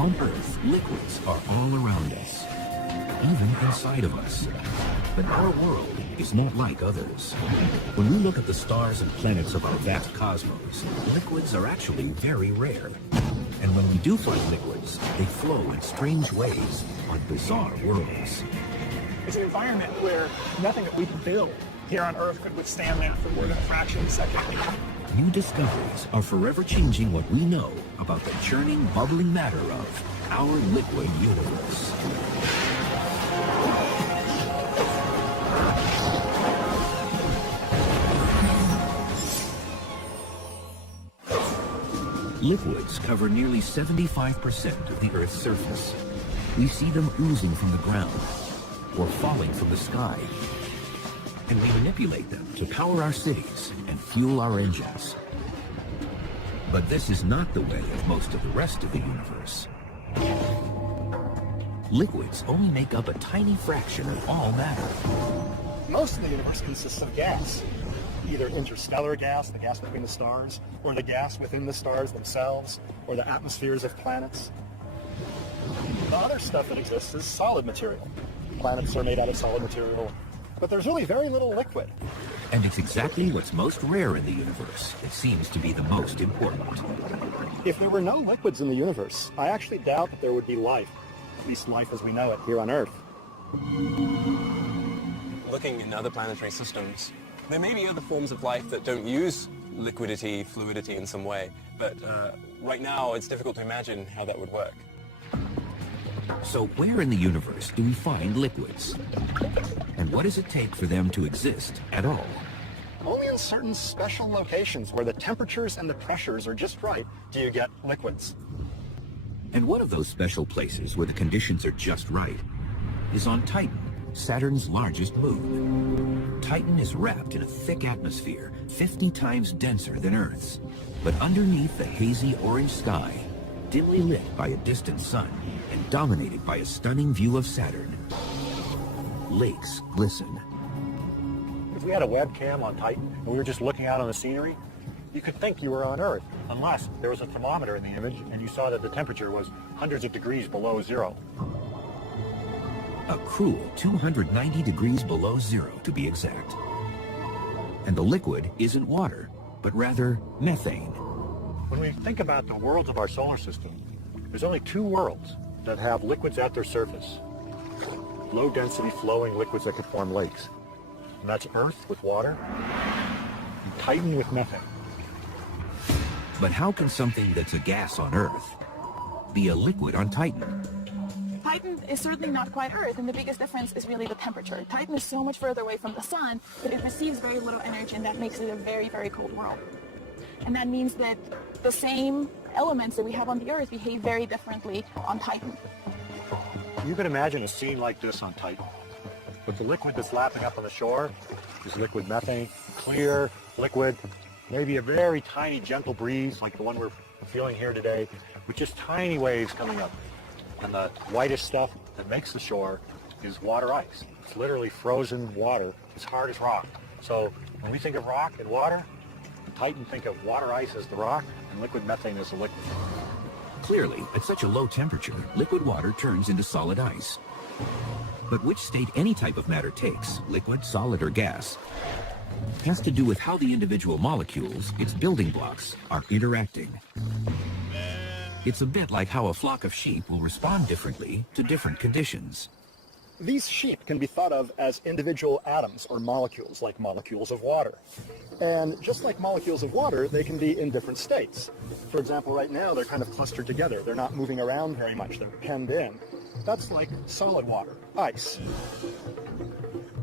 On Earth, liquids are all around us, even inside of us. But our world is not like others. When we look at the stars and planets of our vast cosmos, liquids are actually very rare. And when we do find liquids, they flow in strange ways on bizarre worlds. It's an environment where nothing that we can build here on Earth could withstand that for more than a fraction of a second. New discoveries are forever changing what we know about the churning, bubbling matter of our liquid universe. Liquids cover nearly 75% of the Earth's surface. We see them oozing from the ground or falling from the sky. And we manipulate them to power our cities and fuel our engines. But this is not the way of most of the rest of the universe. Liquids only make up a tiny fraction of all matter. Most of the universe consists of gas. Either interstellar gas, the gas between the stars, or the gas within the stars themselves, or the atmospheres of planets. The other stuff that exists is solid material. Planets are made out of solid material, but there's really very little liquid. And it's exactly what's most rare in the universe that seems to be the most important. If there were no liquids in the universe, I actually doubt that there would be life, at least life as we know it here on Earth. Looking in other planetary systems, there may be other forms of life that don't use liquidity, fluidity in some way, but right now it's difficult to imagine how that would work. So where in the universe do we find liquids? And what does it take for them to exist at all? Only in certain special locations where the temperatures and the pressures are just right do you get liquids. And one of those special places where the conditions are just right is on Titan, Saturn's largest moon. Titan is wrapped in a thick atmosphere, 50 times denser than Earth's. But underneath the hazy orange sky, dimly lit by a distant sun and dominated by a stunning view of Saturn, lakes glisten. If we had a webcam on Titan and we were just looking out on the scenery, you could think you were on Earth, unless there was a thermometer in the image and you saw that the temperature was hundreds of degrees below zero. A cruel 290 degrees below zero, to be exact. And the liquid isn't water, but rather methane. When we think about the worlds of our solar system, there's only two worlds that have liquids at their surface. Low-density flowing liquids that could form lakes. And that's Earth with water, and Titan with methane. But how can something that's a gas on Earth be a liquid on Titan? Titan is certainly not quite Earth, and the biggest difference is really the temperature. Titan is so much further away from the sun that it receives very little energy, and that makes it a very, very cold world. And that means that the same elements that we have on the Earth behave very differently on Titan. You could imagine a scene like this on Titan. But the liquid that's lapping up on the shore is liquid methane, clear, liquid, maybe a very tiny gentle breeze like the one we're feeling here today, with just tiny waves coming up. And the whitest stuff that makes the shore is water ice. It's literally frozen water, as hard as rock. So when we think of rock and water, Titan think of water ice as the rock and liquid methane as the liquid. Clearly, at such a low temperature, liquid water turns into solid ice. But which state any type of matter takes, liquid, solid, or gas, has to do with how the individual molecules, its building blocks, are interacting. It's a bit like how a flock of sheep will respond differently to different conditions. These sheep can be thought of as individual atoms or molecules, like molecules of water. And just like molecules of water, they can be in different states. For example, right now, they're kind of clustered together. They're not moving around very much. They're penned in. That's like solid water, ice.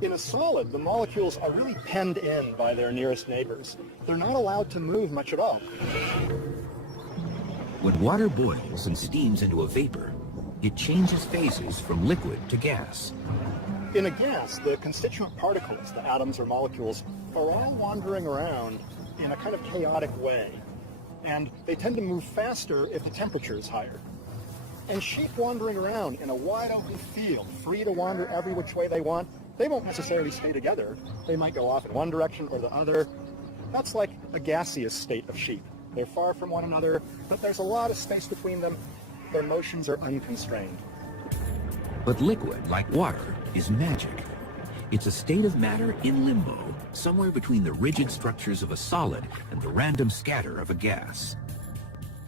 In a solid, the molecules are really penned in by their nearest neighbors. They're not allowed to move much at all. When water boils and steams into a vapor, it changes phases from liquid to gas. In a gas, the constituent particles, the atoms or molecules, are all wandering around in a kind of chaotic way. And they tend to move faster if the temperature is higher. And sheep wandering around in a wide open field, free to wander every which way they want, they won't necessarily stay together. They might go off in one direction or the other. That's like a gaseous state of sheep. They're far from one another, but there's a lot of space between them, their motions are unconstrained. But liquid, like water, is magic. It's a state of matter in limbo, somewhere between the rigid structures of a solid and the random scatter of a gas.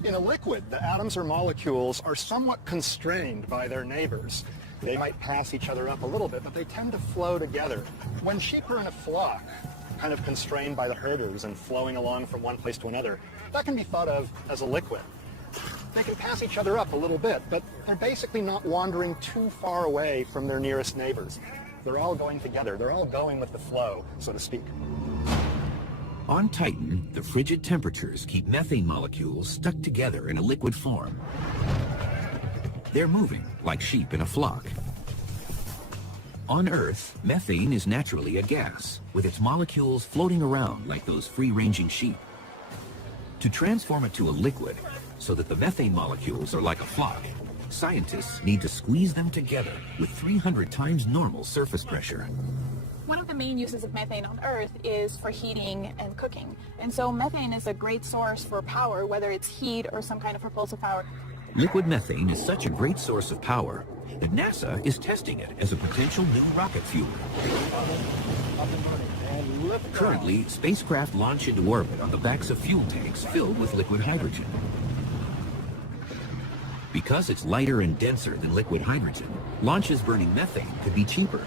In a liquid, the atoms or molecules are somewhat constrained by their neighbors. They might pass each other up a little bit, but they tend to flow together. When sheep are in a flock, kind of constrained by the herders and flowing along from one place to another, that can be thought of as a liquid. They can pass each other up a little bit, but they're basically not wandering too far away from their nearest neighbors. They're all going together. They're all going with the flow, so to speak. On Titan, the frigid temperatures keep methane molecules stuck together in a liquid form. They're moving like sheep in a flock. On Earth, methane is naturally a gas, with its molecules floating around like those free-ranging sheep. To transform it to a liquid, so that the methane molecules are like a flock, scientists need to squeeze them together with 300 times normal surface pressure. One of the main uses of methane on Earth is for heating and cooking. And so methane is a great source for power, whether it's heat or some kind of propulsive power. Liquid methane is such a great source of power that NASA is testing it as a potential new rocket fuel. Currently, spacecraft launch into orbit on the backs of fuel tanks filled with liquid hydrogen. Because it's lighter and denser than liquid hydrogen, launches burning methane could be cheaper.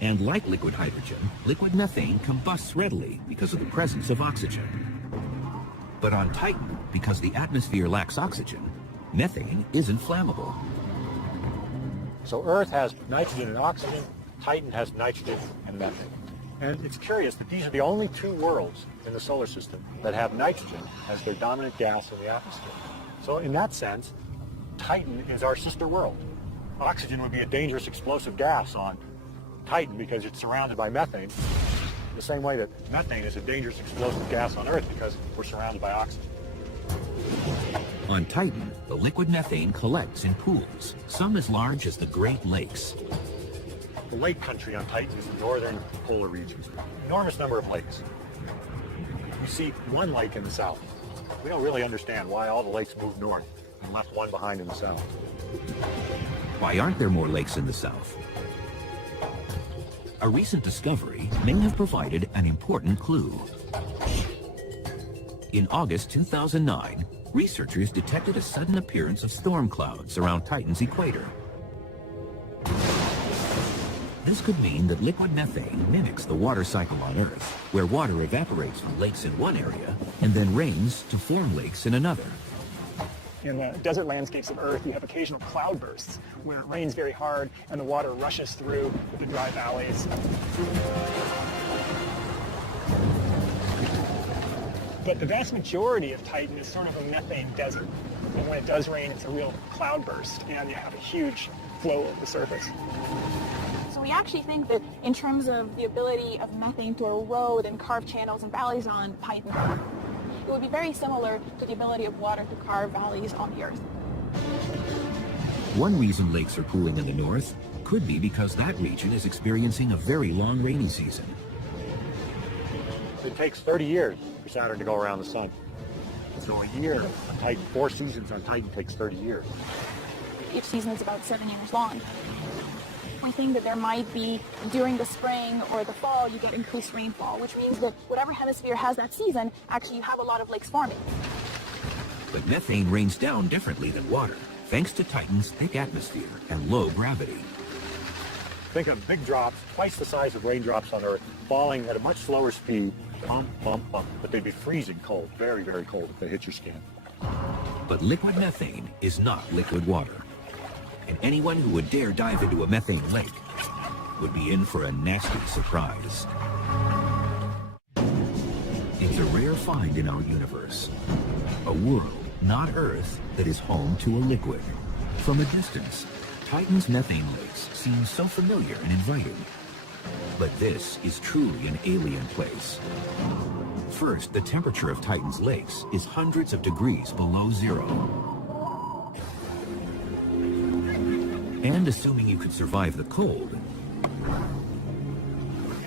And like liquid hydrogen, liquid methane combusts readily because of the presence of oxygen. But on Titan, because the atmosphere lacks oxygen, methane isn't flammable. So Earth has nitrogen and oxygen, Titan has nitrogen and methane. And it's curious that these are the only two worlds in the solar system that have nitrogen as their dominant gas in the atmosphere. So in that sense, Titan is our sister world. Oxygen would be a dangerous explosive gas on Titan because it's surrounded by methane, the same way that methane is a dangerous explosive gas on Earth because we're surrounded by oxygen. On Titan, the liquid methane collects in pools, some as large as the Great Lakes. The lake country on Titan is the northern polar regions. Enormous number of lakes. You see one lake in the south. We don't really understand why all the lakes moved north and left one behind in the south. Why aren't there more lakes in the south? A recent discovery may have provided an important clue. In August 2009, researchers detected a sudden appearance of storm clouds around Titan's equator. This could mean that liquid methane mimics the water cycle on Earth, where water evaporates from lakes in one area and then rains to form lakes in another. In the desert landscapes of Earth, you have occasional cloudbursts where it rains very hard and the water rushes through the dry valleys. But the vast majority of Titan is sort of a methane desert. And when it does rain, it's a real cloudburst, and you have a huge flow of the surface. So we actually think that in terms of the ability of methane to erode and carve channels and valleys on Titan, it would be very similar to the ability of water to carve valleys on the Earth. One reason lakes are cooling in the north could be because that region is experiencing a very long rainy season. It takes 30 years for Saturn to go around the sun. So a year on Titan, 4 seasons on Titan takes 30 years. Each season is about 7 years long. We think that there might be, during the spring or the fall, you get increased rainfall, which means that whatever hemisphere has that season, actually you have a lot of lakes forming. But methane rains down differently than water, thanks to Titan's thick atmosphere and low gravity. Think of big drops, twice the size of raindrops on Earth, falling at a much slower speed, bump, bump, bump, but they'd be freezing cold, very, very cold if they hit your skin. But liquid methane is not liquid water. And anyone who would dare dive into a methane lake would be in for a nasty surprise. It's a rare find in our universe. A world, not Earth, that is home to a liquid. From a distance, Titan's methane lakes seem so familiar and inviting. But this is truly an alien place. First, the temperature of Titan's lakes is hundreds of degrees below zero. And assuming you could survive the cold,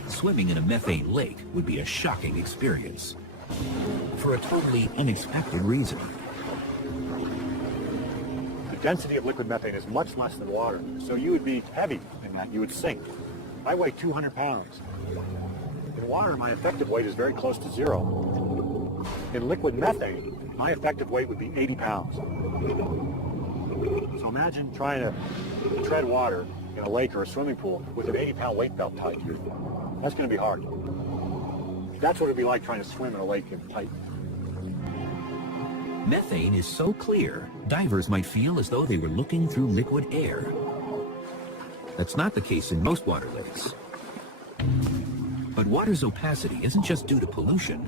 swimming in a methane lake would be a shocking experience for a totally unexpected reason. The density of liquid methane is much less than water. So you would be heavy in that. You would sink. I weigh 200 pounds. In water, my effective weight is very close to zero. In liquid methane, my effective weight would be 80 pounds. So imagine trying to tread water in a lake or a swimming pool with an 80-pound weight belt tied to you. That's going to be hard. That's what it'd be like trying to swim in a lake in Titan. Methane is so clear, divers might feel as though they were looking through liquid air. That's not the case in most water lakes. But water's opacity isn't just due to pollution.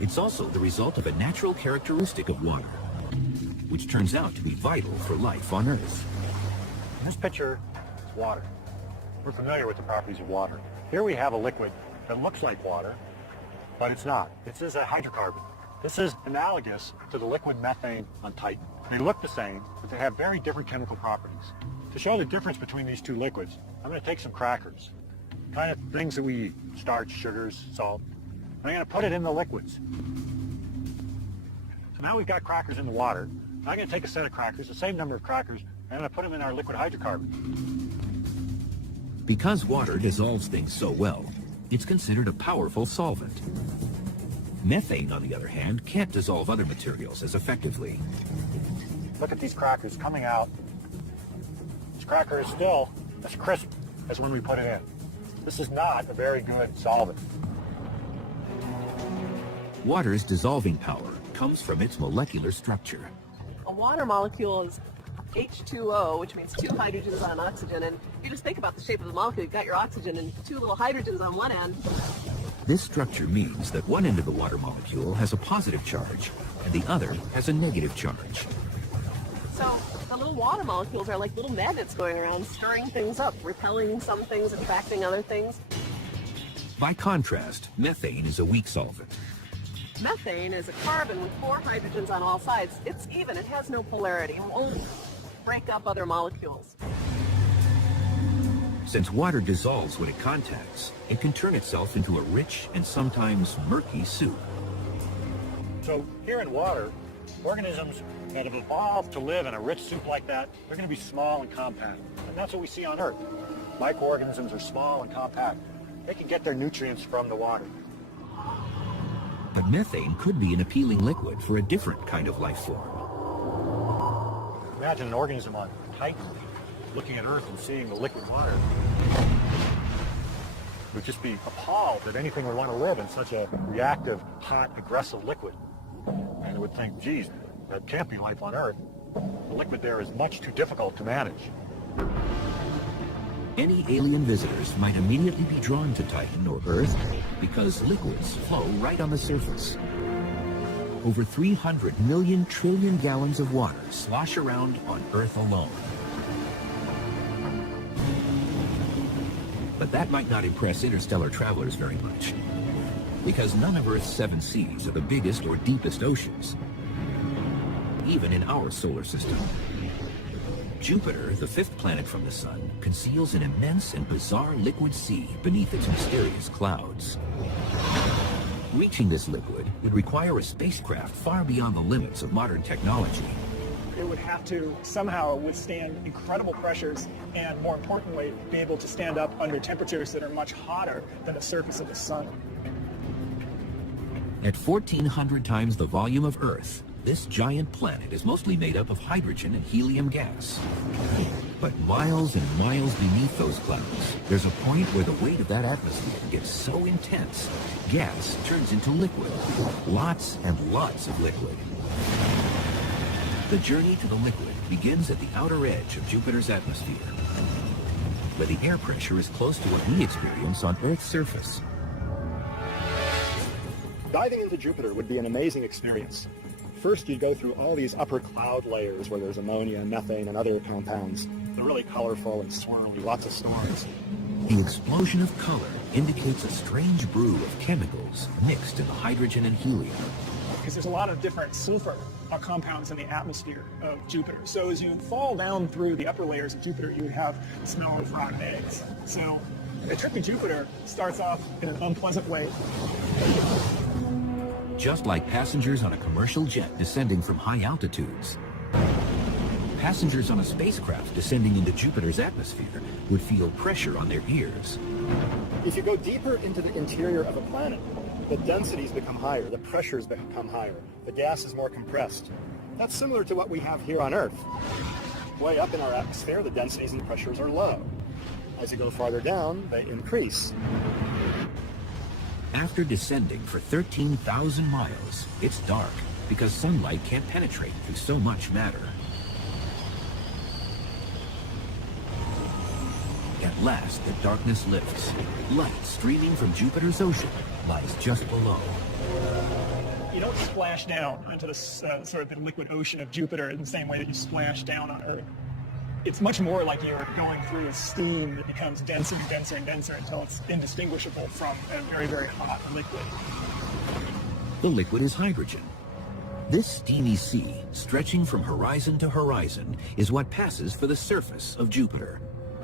It's also the result of a natural characteristic of water, which turns out to be vital for life on Earth. This picture is water. We're familiar with the properties of water. Here we have a liquid that looks like water, but it's not. This is a hydrocarbon. This is analogous to the liquid methane on Titan. They look the same, but they have very different chemical properties. To show the difference between these two liquids, I'm going to take some crackers, kind of things that we eat, starch, sugars, salt. I'm going to put it in the liquids. So now we've got crackers in the water. I'm going to take a set of crackers, the same number of crackers, and I'm going to put them in our liquid hydrocarbon. Because water dissolves things so well, it's considered a powerful solvent. Methane, on the other hand, can't dissolve other materials as effectively. Look at these crackers coming out. This cracker is still as crisp as when we put it in. This is not a very good solvent. Water's dissolving power comes from its molecular structure. A water molecule is H2O, which means two hydrogens on oxygen, and you just think about the shape of the molecule. You've got your oxygen and two little hydrogens on one end. This structure means that one end of the water molecule has a positive charge, and the other has a negative charge. So the little water molecules are like little magnets going around, stirring things up, repelling some things, attracting other things. By contrast, methane is a weak solvent. Methane is a carbon with four hydrogens on all sides. It's even, it has no polarity, it won't break up other molecules. Since water dissolves when it contacts, it can turn itself into a rich and sometimes murky soup. So here in water, organisms that have evolved to live in a rich soup like that, they're going to be small and compact. And that's what we see on Earth. Microorganisms are small and compact. They can get their nutrients from the water. But methane could be an appealing liquid for a different kind of life form. Imagine an organism on Titan looking at Earth and seeing the liquid water. Would just be appalled that anything would want to live in such a reactive, hot, aggressive liquid. And it would think, geez, that can't be life on Earth. The liquid there is much too difficult to manage. Any alien visitors might immediately be drawn to Titan or Earth because liquids flow right on the surface. Over 300 million trillion gallons of water slosh around on Earth alone. But that might not impress interstellar travelers very much, because none of Earth's 7 seas are the biggest or deepest oceans, even in our solar system. Jupiter, the 5th planet from the Sun, conceals an immense and bizarre liquid sea beneath its mysterious clouds. Reaching this liquid would require a spacecraft far beyond the limits of modern technology. It would have to somehow withstand incredible pressures and, more importantly, be able to stand up under temperatures that are much hotter than the surface of the sun. At 1,400 times the volume of Earth, this giant planet is mostly made up of hydrogen and helium gas. But miles and miles beneath those clouds, there's a point where the weight of that atmosphere gets so intense, gas turns into liquid. Lots and lots of liquid. The journey to the liquid begins at the outer edge of Jupiter's atmosphere, where the air pressure is close to what we experience on Earth's surface. Diving into Jupiter would be an amazing experience. First, you'd go through all these upper cloud layers where there's ammonia, methane, and other compounds. They're really colorful and swirly, lots of storms. The explosion of color indicates a strange brew of chemicals mixed in the hydrogen and helium. Because there's a lot of different sulfur compounds in the atmosphere of Jupiter. So as you fall down through the upper layers of Jupiter, you would have the smell of rotten eggs. So a trip to Jupiter starts off in an unpleasant way. Just like passengers on a commercial jet descending from high altitudes, Passengers on a spacecraft descending into Jupiter's atmosphere would feel pressure on their ears. If you go deeper into the interior of a planet, the densities become higher, the pressures become higher, the gas is more compressed. That's similar to what we have here on Earth. Way up in our atmosphere, the densities and pressures are low. As you go farther down, they increase. After descending for 13,000 miles, it's dark because sunlight can't penetrate through so much matter. At last, the darkness lifts. Light streaming from Jupiter's ocean lies just below. You don't splash down into the sort of the liquid ocean of Jupiter in the same way that you splash down on Earth. It's much more like you're going through a steam that becomes denser and denser and denser until it's indistinguishable from a very, very hot liquid. The liquid is hydrogen. This steamy sea, stretching from horizon to horizon, is what passes for the surface of Jupiter.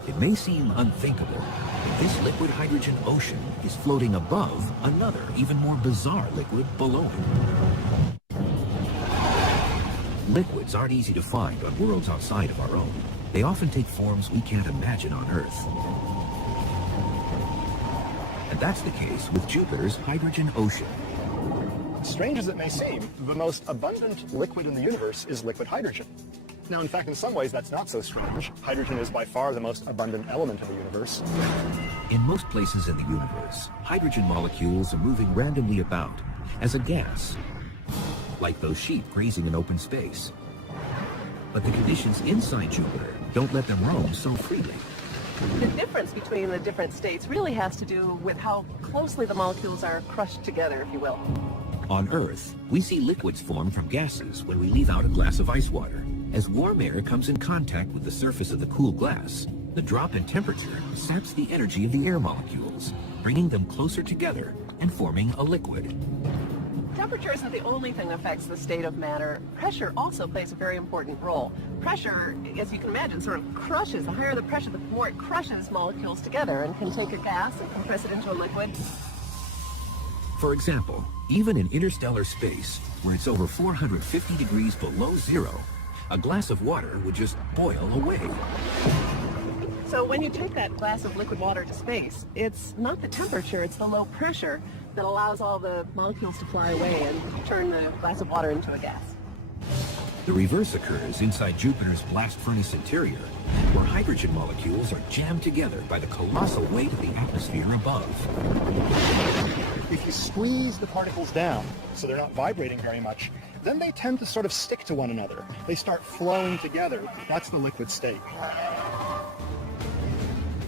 It may seem unthinkable, but this liquid hydrogen ocean is floating above another, even more bizarre liquid below it. Liquids aren't easy to find on worlds outside of our own. They often take forms we can't imagine on Earth. And that's the case with Jupiter's hydrogen ocean. Strange as it may seem, the most abundant liquid in the universe is liquid hydrogen. Now, in fact, in some ways, that's not so strange. Hydrogen is by far the most abundant element in the universe. In most places in the universe, hydrogen molecules are moving randomly about as a gas, like those sheep grazing in open space. But the conditions inside Jupiter don't let them roam so freely. The difference between the different states really has to do with how closely the molecules are crushed together, if you will. On Earth, we see liquids form from gases when we leave out a glass of ice water. As warm air comes in contact with the surface of the cool glass, the drop in temperature saps the energy of the air molecules, bringing them closer together and forming a liquid. Temperature isn't the only thing that affects the state of matter. Pressure also plays a very important role. Pressure, as you can imagine, sort of crushes. The higher the pressure, the more it crushes molecules together and can take a gas and compress it into a liquid. For example, even in interstellar space, where it's over 450 degrees below zero, a glass of water would just boil away. So when you take that glass of liquid water to space, it's not the temperature, it's the low pressure that allows all the molecules to fly away and turn the glass of water into a gas. The reverse occurs inside Jupiter's blast furnace interior, where hydrogen molecules are jammed together by the colossal weight of the atmosphere above. If you squeeze the particles down so they're not vibrating very much, then they tend to sort of stick to one another. They start flowing together. That's the liquid state.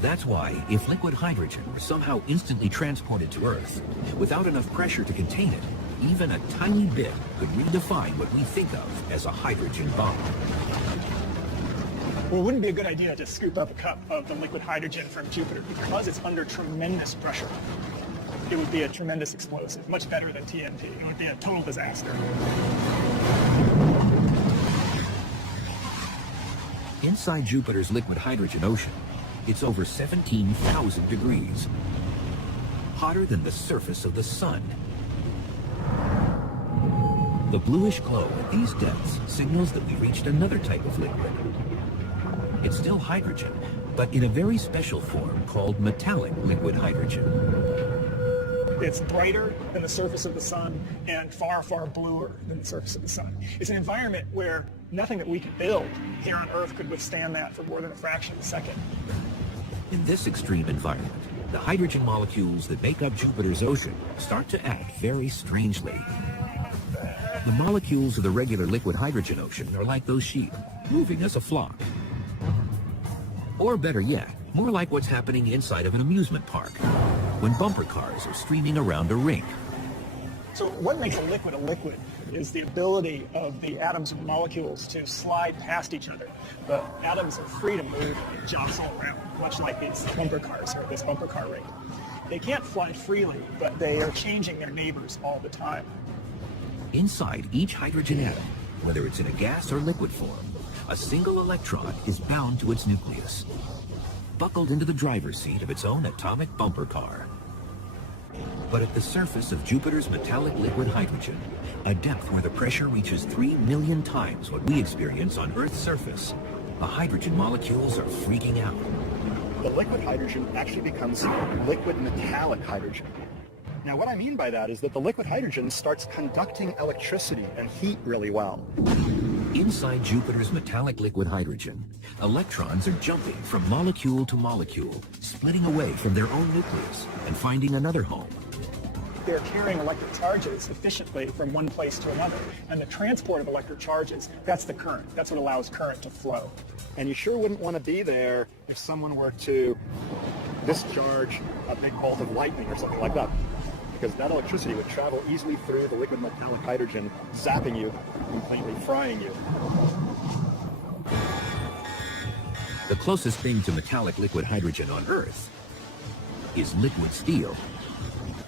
That's why, if liquid hydrogen were somehow instantly transported to Earth, without enough pressure to contain it, even a tiny bit could redefine what we think of as a hydrogen bomb. Well, it wouldn't be a good idea to scoop up a cup of the liquid hydrogen from Jupiter because it's under tremendous pressure. It would be a tremendous explosive, much better than TNT. It would be a total disaster. Inside Jupiter's liquid hydrogen ocean, it's over 17,000 degrees, hotter than the surface of the sun. The bluish glow at these depths signals that we reached another type of liquid. It's still hydrogen, but in a very special form called metallic liquid hydrogen. It's brighter than the surface of the sun and far, far bluer than the surface of the sun. It's an environment where nothing that we can build here on Earth could withstand that for more than a fraction of a second. In this extreme environment, the hydrogen molecules that make up Jupiter's ocean start to act very strangely. The molecules of the regular liquid hydrogen ocean are like those sheep, moving as a flock. Or better yet, more like what's happening inside of an amusement park, when bumper cars are streaming around a rink. So what makes a liquid is the ability of the atoms and molecules to slide past each other. The atoms are free to move and jostle around, much like these bumper cars or this bumper car ring. They can't fly freely, but they are changing their neighbors all the time. Inside each hydrogen atom, whether it's in a gas or liquid form, a single electron is bound to its nucleus, buckled into the driver's seat of its own atomic bumper car. but at the surface of Jupiter's metallic liquid hydrogen, a depth where the pressure reaches 3 million times what we experience on Earth's surface, the hydrogen molecules are freaking out. The liquid hydrogen actually becomes liquid metallic hydrogen. Now, what I mean by that is that the liquid hydrogen starts conducting electricity and heat really well. Inside Jupiter's metallic liquid hydrogen, electrons are jumping from molecule to molecule, splitting away from their own nucleus and finding another home. They're carrying electric charges efficiently from one place to another. And the transport of electric charges, that's the current. That's what allows current to flow. And you sure wouldn't want to be there if someone were to discharge a big bolt of lightning or something like that, because that electricity would travel easily through the liquid metallic hydrogen, zapping you, completely frying you. The closest thing to metallic liquid hydrogen on Earth is liquid steel.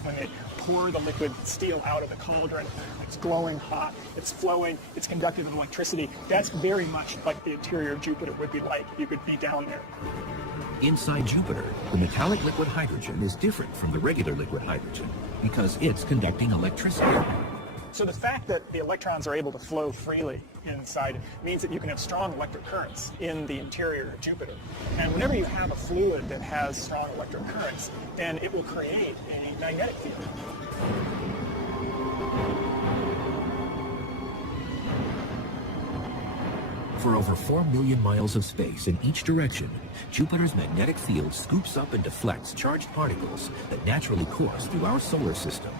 When they pour the liquid steel out of the cauldron, it's glowing hot, it's flowing, it's conductive of electricity. That's very much like the interior of Jupiter would be like. You could be down there. Inside Jupiter, the metallic liquid hydrogen is different from the regular liquid hydrogen because it's conducting electricity. So the fact that the electrons are able to flow freely inside means that you can have strong electric currents in the interior of Jupiter. And whenever you have a fluid that has strong electric currents, then it will create a magnetic field. For over 4 million miles of space in each direction, Jupiter's magnetic field scoops up and deflects charged particles that naturally course through our solar system.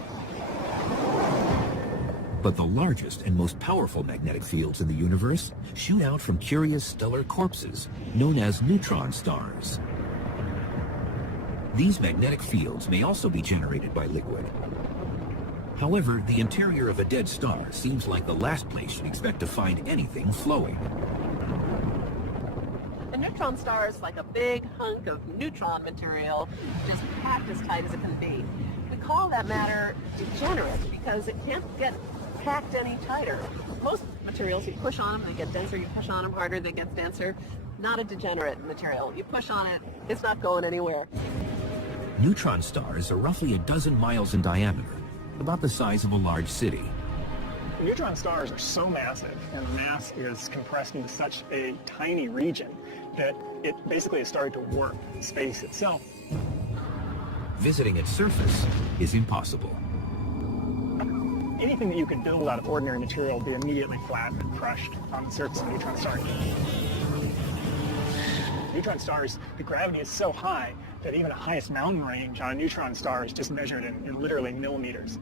But the largest and most powerful magnetic fields in the universe shoot out from curious stellar corpses known as neutron stars. These magnetic fields may also be generated by liquid. However, the interior of a dead star seems like the last place you'd expect to find anything flowing. A neutron star is like a big hunk of neutron material, just packed as tight as it can be. We call that matter degenerate because it can't get packed any tighter. Most materials, you push on them, they get denser. You push on them harder, they get denser. Not a degenerate material. You push on it, it's not going anywhere. Neutron stars are roughly a dozen miles in diameter, about the size of a large city. Neutron stars are so massive, and the mass is compressed into such a tiny region that it basically has started to warp space itself. Visiting its surface is impossible. Anything that you could build out of ordinary material will be immediately flattened and crushed on the surface of a neutron star. Neutron stars, the gravity is so high that even the highest mountain range on a neutron star is just measured in literally millimeters.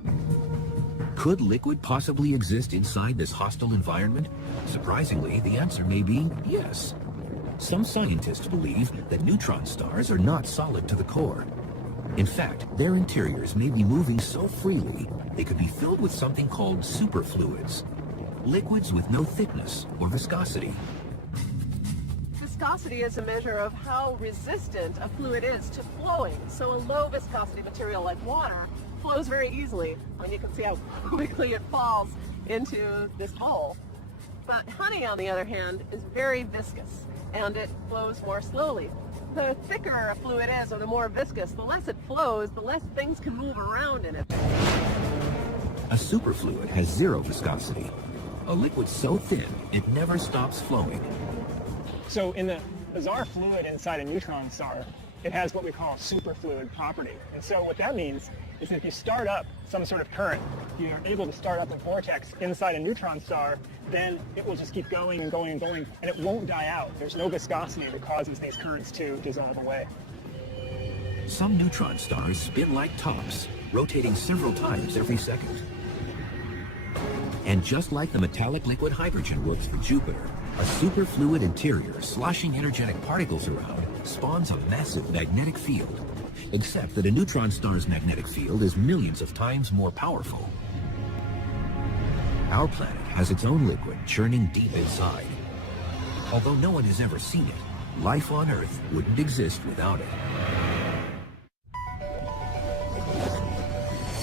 Could liquid possibly exist inside this hostile environment? Surprisingly, the answer may be yes. Some scientists believe that neutron stars are not solid to the core. In fact, their interiors may be moving so freely they could be filled with something called superfluids, liquids with no thickness or viscosity. Viscosity is a measure of how resistant a fluid is to flowing. So a low viscosity material like water flows very easily. And you can see how quickly it falls into this hole. But honey, on the other hand, is very viscous, and it flows more slowly. The thicker a fluid is, or the more viscous, the less it flows, the less things can move around in it. A superfluid has zero viscosity. A liquid so thin, it never stops flowing. So in the bizarre fluid inside a neutron star, it has what we call superfluid property. And so what that means is that if you start up some sort of current, you're able to start up a vortex inside a neutron star, then it will just keep going and going and going, and it won't die out. There's no viscosity that causes these currents to dissolve away. Some neutron stars spin like tops, rotating several times every second. And just like the metallic liquid hydrogen works for Jupiter, a superfluid interior sloshing energetic particles around spawns a massive magnetic field, except that a neutron star's magnetic field is millions of times more powerful. Our planet has its own liquid churning deep inside. Although no one has ever seen it, life on Earth wouldn't exist without it.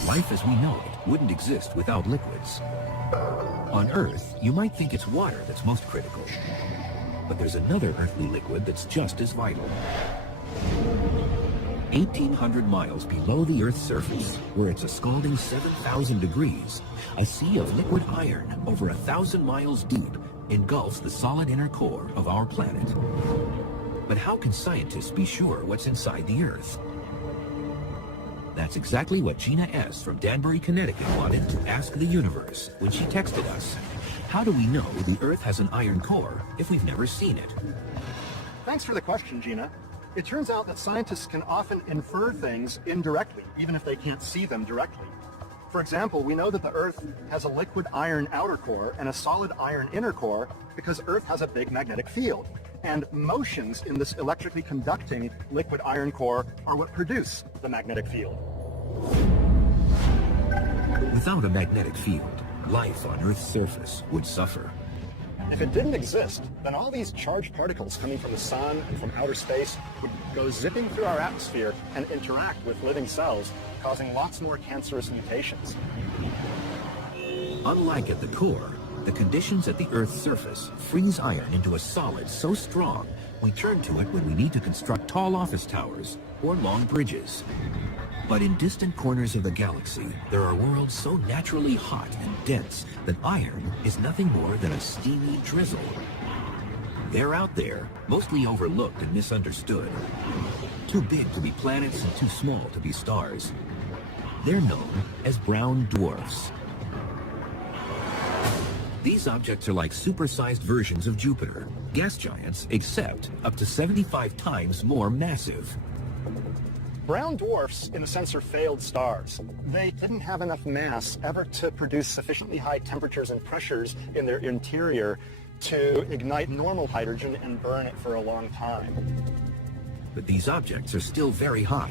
Life as we know it wouldn't exist without liquids. On Earth, you might think it's water that's most critical. But there's another earthly liquid that's just as vital. 1,800 miles below the Earth's surface, where it's a scalding 7,000 degrees, a sea of liquid iron over 1,000 miles deep engulfs the solid inner core of our planet. But how can scientists be sure what's inside the Earth? That's exactly what Gina S. from Danbury, Connecticut wanted to ask the universe when she texted us. How do we know the Earth has an iron core if we've never seen it? Thanks for the question, Gina. It turns out that scientists can often infer things indirectly, even if they can't see them directly. For example, we know that the Earth has a liquid iron outer core and a solid iron inner core because Earth has a big magnetic field. And motions in this electrically conducting liquid iron core are what produce the magnetic field. Without a magnetic field, life on Earth's surface would suffer. If it didn't exist, then all these charged particles coming from the sun and from outer space would go zipping through our atmosphere and interact with living cells, causing lots more cancerous mutations. Unlike at the core, the conditions at the Earth's surface freeze iron into a solid so strong we turn to it when we need to construct tall office towers or long bridges. But in distant corners of the galaxy, there are worlds so naturally hot and dense that iron is nothing more than a steamy drizzle. They're out there, mostly overlooked and misunderstood. Too big to be planets and too small to be stars. They're known as brown dwarfs. These objects are like supersized versions of Jupiter, gas giants, except up to 75 times more massive. Brown dwarfs, in a sense, are failed stars. They didn't have enough mass ever to produce sufficiently high temperatures and pressures in their interior to ignite normal hydrogen and burn it for a long time. But these objects are still very hot,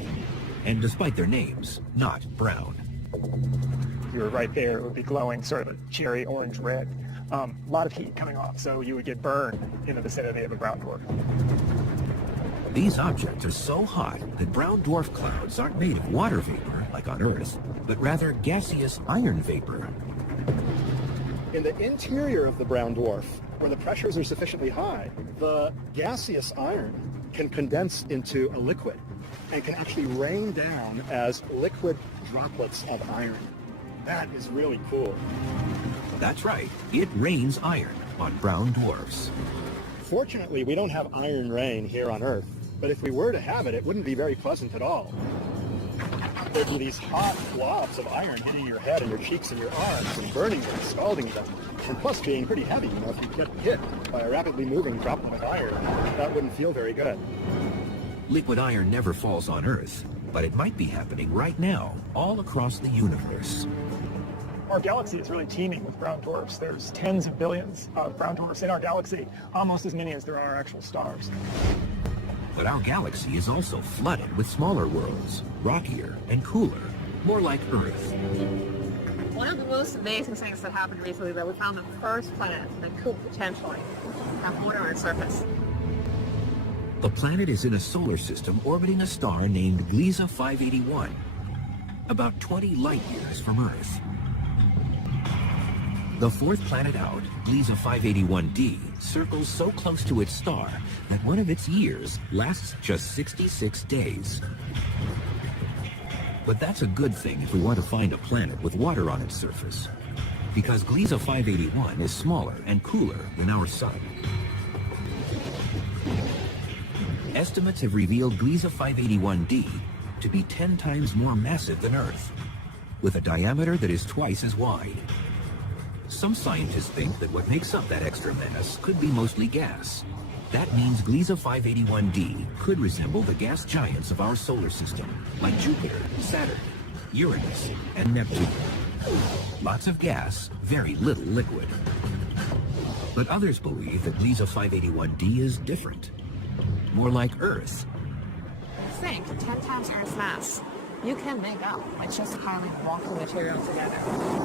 and despite their names, not brown. If you were right there, it would be glowing sort of a cherry orange red. A lot of heat coming off, so you would get burned in the vicinity of a brown dwarf. These objects are so hot that brown dwarf clouds aren't made of water vapor, like on Earth, but rather gaseous iron vapor. In the interior of the brown dwarf, where the pressures are sufficiently high, the gaseous iron can condense into a liquid and can actually rain down as liquid droplets of iron. That is really cool. That's right, it rains iron on brown dwarfs. Fortunately, we don't have iron rain here on Earth, but if we were to have it, it wouldn't be very pleasant at all. There'd be these hot blobs of iron hitting your head and your cheeks and your arms and burning them, scalding them, and plus being pretty heavy. You know, if you get hit by a rapidly moving droplet of iron, that wouldn't feel very good. Liquid iron never falls on Earth, but it might be happening right now, all across the universe. Our galaxy is really teeming with brown dwarfs. There's tens of billions of brown dwarfs in our galaxy, almost as many as there are actual stars. But our galaxy is also flooded with smaller worlds, rockier and cooler, more like Earth. One of the most amazing things that happened recently, that we found the first planet that could potentially have water on its surface. The planet is in a solar system orbiting a star named Gliese 581, about 20 light years from Earth. The fourth planet out, Gliese 581d, circles so close to its star that one of its years lasts just 66 days. But that's a good thing if we want to find a planet with water on its surface, because Gliese 581 is smaller and cooler than our Sun. Estimates have revealed Gliese 581d to be 10 times more massive than Earth, with a diameter that is twice as wide. Some scientists think that what makes up that extra mass could be mostly gas. That means Gliese 581d could resemble the gas giants of our solar system, like Jupiter, Saturn, Uranus, and Neptune. Lots of gas, very little liquid. But others believe that Gliese 581d is different, more like Earth. Think 10 times Earth's mass. You can make up by just piling rocky material together.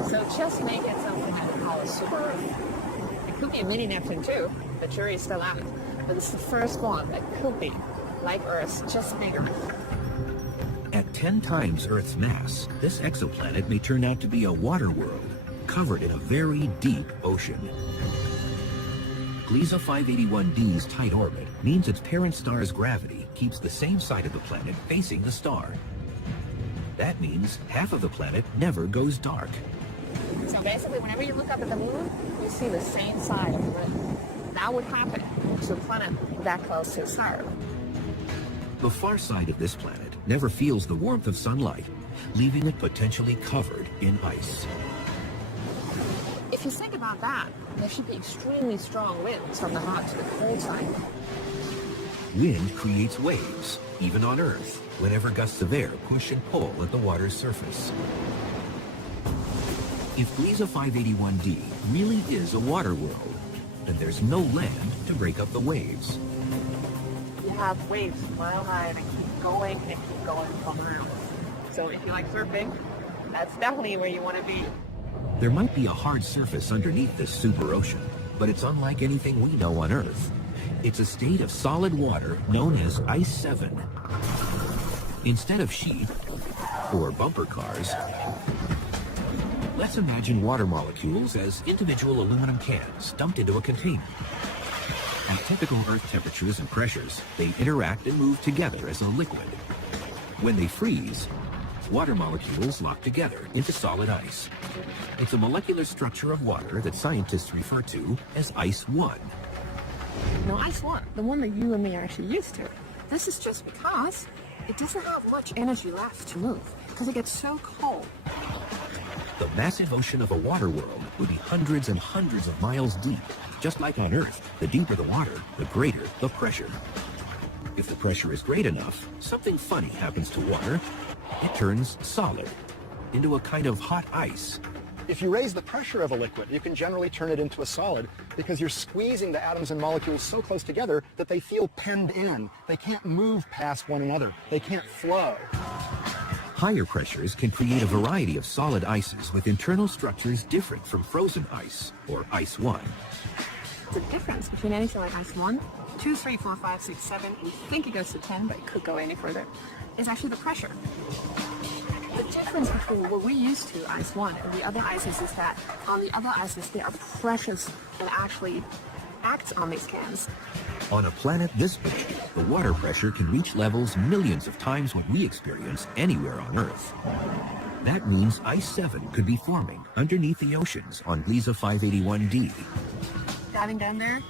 So just make it something that we call a super Earth. It could be a mini Neptune too. The jury is still out. But it's the first one that could be like Earth, just bigger. At 10 times Earth's mass, this exoplanet may turn out to be a water world, covered in a very deep ocean. Gliese 581D's tight orbit means its parent star's gravity keeps the same side of the planet facing the star. That means half of the planet never goes dark. So basically, whenever you look up at the moon, you see the same side of the moon. That would happen to a planet that close to a star. The far side of this planet never feels the warmth of sunlight, leaving it potentially covered in ice. If you think about that, there should be extremely strong winds from the hot to the cold side. Wind creates waves, even on Earth, whenever gusts of air push and pull at the water's surface. If Gliese 581D really is a water world, then there's no land to break up the waves. You have waves mile high that keep going and keep going from around. So if you like surfing, that's definitely where you want to be. There might be a hard surface underneath this super ocean, but it's unlike anything we know on Earth. It's a state of solid water known as Ice 7. Instead of sheep or bumper cars, let's imagine water molecules as individual aluminum cans dumped into a container. At typical Earth temperatures and pressures, they interact and move together as a liquid. When they freeze, water molecules lock together into solid ice. It's a molecular structure of water that scientists refer to as Ice 1. Now, Ice 1, the one that you and me are actually used to, this is just because it doesn't have much energy left to move, because it gets so cold. The massive ocean of a water world would be hundreds and hundreds of miles deep. Just like on Earth, the deeper the water, the greater the pressure. If the pressure is great enough, something funny happens to water. It turns solid, into a kind of hot ice. If you raise the pressure of a liquid, you can generally turn it into a solid because you're squeezing the atoms and molecules so close together that they feel penned in. They can't move past one another. They can't flow. Higher pressures can create a variety of solid ices with internal structures different from frozen ice, or Ice 1. The difference between anything like Ice 1, 2, 3, 4, 5, 6, 7, we think it goes to 10, but it could go any further, is actually the pressure. The difference between what we used to, Ice 1, and the other ices is that on the other ices, there are pressures that actually act on these cans. On a planet this big, the water pressure can reach levels millions of times what we experience anywhere on Earth. That means Ice 7 could be forming underneath the oceans on Gliese 581D. Diving down there,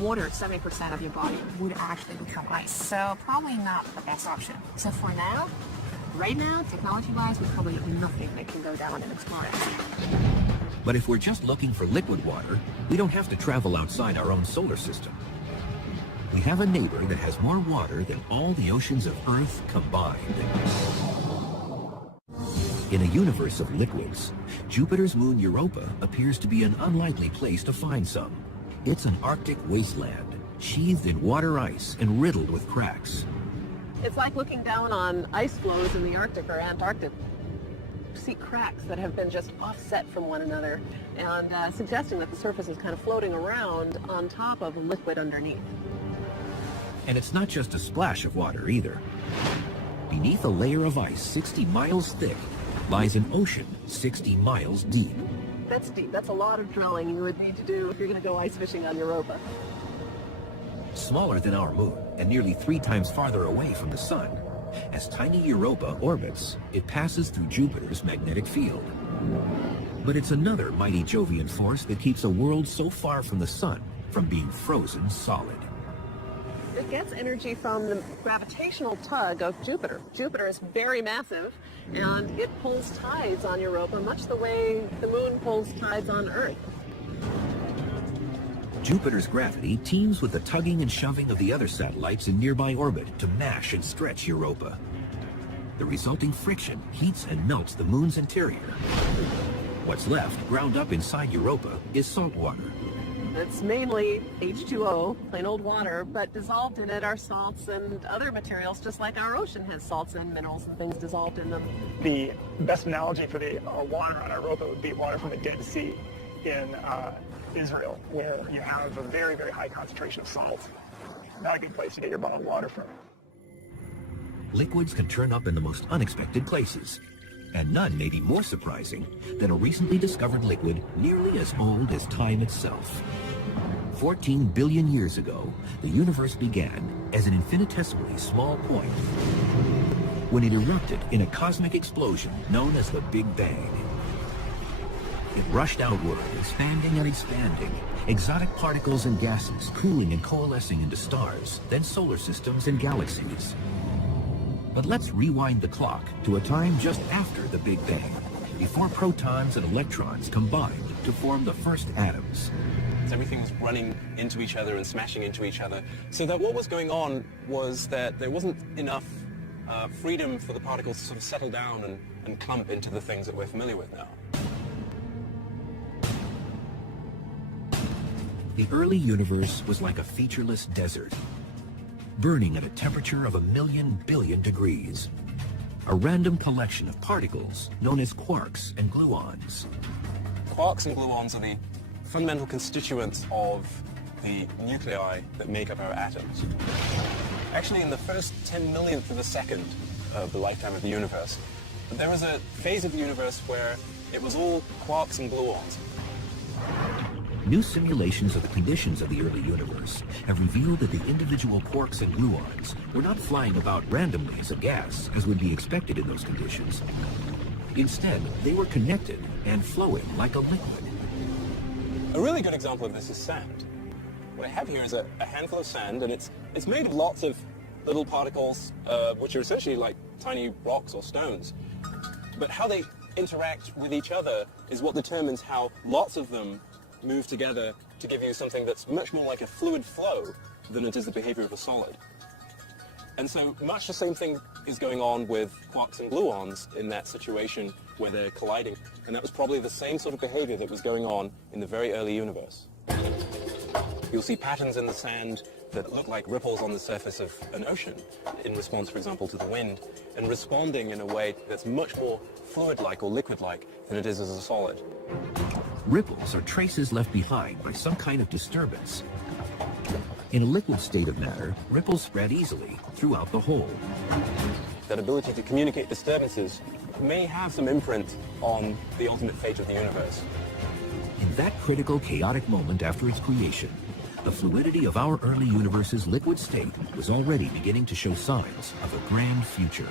water, 70% of your body would actually become ice. So probably not the best option. So for now, right now, technology-wise, we probably have nothing that can go down and explore it. But if we're just looking for liquid water, we don't have to travel outside our own solar system. We have a neighbor that has more water than all the oceans of Earth combined. In a universe of liquids, Jupiter's moon Europa appears to be an unlikely place to find some. It's an Arctic wasteland, sheathed in water ice and riddled with cracks. It's like looking down on ice floes in the Arctic or Antarctic. You see cracks that have been just offset from one another and suggesting that the surface is kind of floating around on top of a liquid underneath. And it's not just a splash of water either. Beneath a layer of ice 60 miles thick lies an ocean 60 miles deep. That's deep. That's a lot of drilling you would need to do if you're going to go ice fishing on Europa. Smaller than our moon and nearly 3 times farther away from the sun. As tiny Europa orbits, it passes through Jupiter's magnetic field. But it's another mighty Jovian force that keeps a world so far from the sun from being frozen solid. It gets energy from the gravitational tug of Jupiter. Jupiter is very massive, and it pulls tides on Europa much the way the moon pulls tides on Earth. Jupiter's gravity teams with the tugging and shoving of the other satellites in nearby orbit to mash and stretch Europa. The resulting friction heats and melts the moon's interior. What's left, ground up inside Europa, is salt water. It's mainly H2O, plain old water, but dissolved in it are salts and other materials, just like our ocean has salts and minerals and things dissolved in them. The best analogy for the water on Europa would be water from the Dead Sea in Israel, where you have a very, very high concentration of salt. Not a good place to get your bottled water from. Liquids can turn up in the most unexpected places, and none may be more surprising than a recently discovered liquid nearly as old as time itself. 14 billion years ago, the universe began as an infinitesimally small point when it erupted in a cosmic explosion known as the Big Bang. It rushed outward, expanding and expanding, exotic particles and gases cooling and coalescing into stars, then solar systems and galaxies. But let's rewind the clock to a time just after the Big Bang, before protons and electrons combined to form the first atoms. Everything was running into each other and smashing into each other. So that what was going on was that there wasn't enough freedom for the particles to sort of settle down and clump into the things that we're familiar with now. The early universe was like a featureless desert, burning at a temperature of 1,000,000 billion degrees. A random collection of particles known as quarks and gluons. Quarks and gluons are the fundamental constituents of the nuclei that make up our atoms. Actually, in the first 10 millionth of a second of the lifetime of the universe, there was a phase of the universe where it was all quarks and gluons. New simulations of the conditions of the early universe have revealed that the individual quarks and gluons were not flying about randomly as a gas, as would be expected in those conditions. Instead, they were connected and flowing like a liquid. A really good example of this is sand. What I have here is a handful of sand, and it's made of lots of little particles, which are essentially like tiny rocks or stones. But how they interact with each other is what determines how lots of them move together to give you something that's much more like a fluid flow than it is the behavior of a solid. And so much the same thing is going on with quarks and gluons in that situation where they're colliding. And that was probably the same sort of behavior that was going on in the very early universe. You'll see patterns in the sand that look like ripples on the surface of an ocean in response, for example, to the wind, and responding in a way that's much more fluid-like or liquid-like than it is as a solid. Ripples are traces left behind by some kind of disturbance. In a liquid state of matter, ripples spread easily throughout the whole. That ability to communicate disturbances may have some imprint on the ultimate fate of the universe. In that critical, chaotic moment after its creation, the fluidity of our early universe's liquid state was already beginning to show signs of a grand future.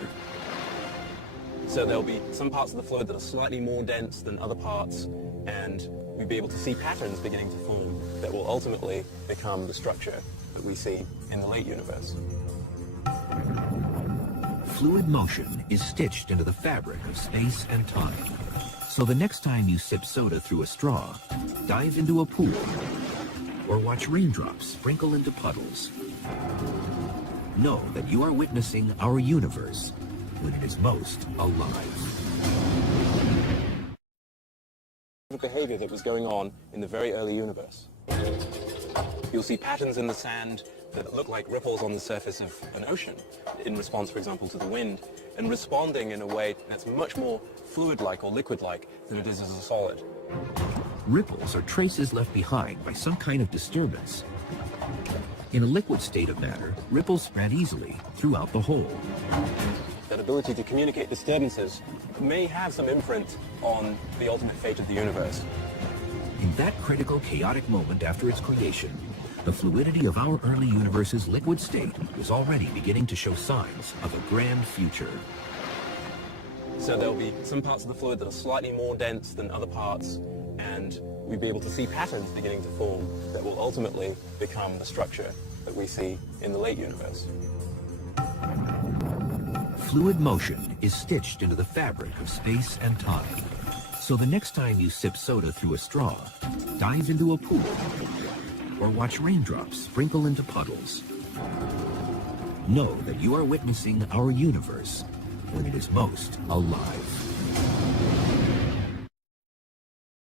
So there'll be some parts of the fluid that are slightly more dense than other parts, and we'll be able to see patterns beginning to form that will ultimately become the structure that we see in the late universe. Fluid motion is stitched into the fabric of space and time. So the next time you sip soda through a straw, dive into a pool, or watch raindrops sprinkle into puddles, know that you are witnessing our universe when it is most alive. The behavior that was going on in the very early universe. You'll see patterns in the sand that look like ripples on the surface of an ocean in response, for example, to the wind, and responding in a way that's much more fluid-like or liquid-like than it is as a solid. Ripples are traces left behind by some kind of disturbance. In a liquid state of matter, ripples spread easily throughout the whole. That ability to communicate disturbances may have some imprint on the ultimate fate of the universe. In that critical, chaotic moment after its creation, the fluidity of our early universe's liquid state was already beginning to show signs of a grand future. So there'll be some parts of the fluid that are slightly more dense than other parts, and we'll be able to see patterns beginning to form that will ultimately become the structure that we see in the late universe. Fluid motion is stitched into the fabric of space and time. So the next time you sip soda through a straw, dive into a pool, or watch raindrops sprinkle into puddles, know that you are witnessing our universe when it is most alive.